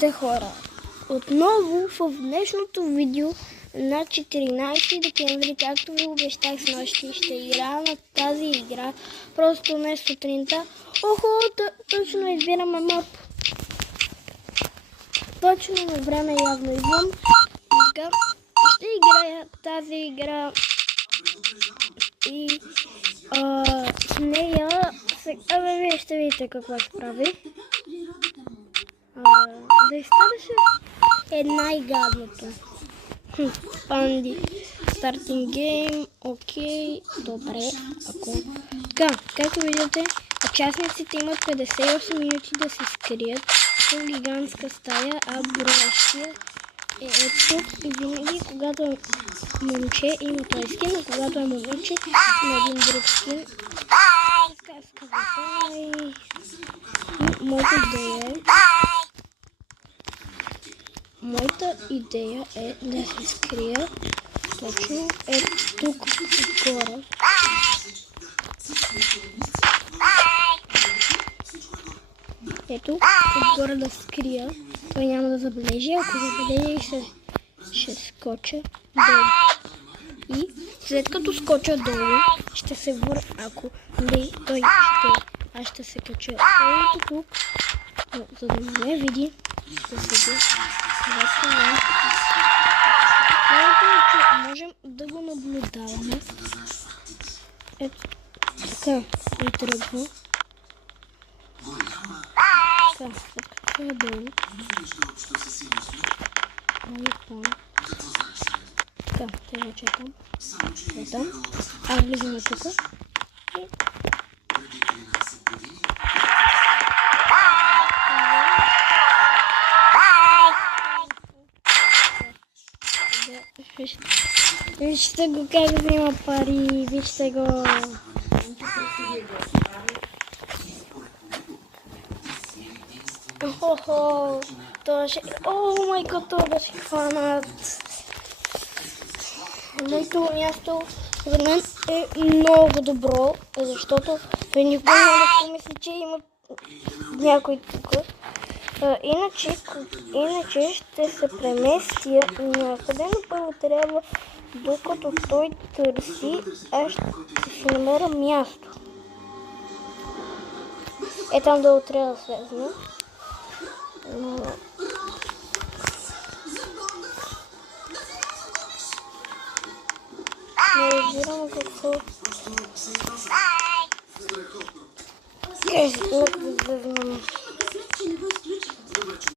Хора, отново в днешното видео на 14 декември, както ви обещах с нощи, ще играя на тази игра. Просто днес сутринта. Точно избираме мап. Точно на време явно идвам. Така, ще играя тази игра и с нея сега вие ще видите какво ще прави. Да изтърся е най-гадното. Панди. Стартинг гейм. Окей. Добре. Така, както виждате, участниците имат 58 минути да се скрият в гигантска стая, а броящия е тук и винаги, когато е момче, има този скин, а когато е момиче, има един друг скин. Моята идея е да се скрия точно тук отгоре. Ето, отгоре да скрия. Той няма да забележи. Ако забележи, ще скоча долу. И след като скоча долу, ще се върна. Ако не, той ще... Аз ще се кача ето тук, за да не види. Ще седи. Можем да го наблюдаваме. Ето така и тръгва. Така, така е долу. Така, те вече е там. Е там. Аз влизаме тук. Вижте го как взима пари, вижте го. О май гот, това да си хванат. Моето място за мен е много добро, защото той никога не да помисли, че има някой тук. Иначе ще се преместя някъде, но първо трябва, докато той търси, аз ще си намеря място. Там долу трябва да слезна.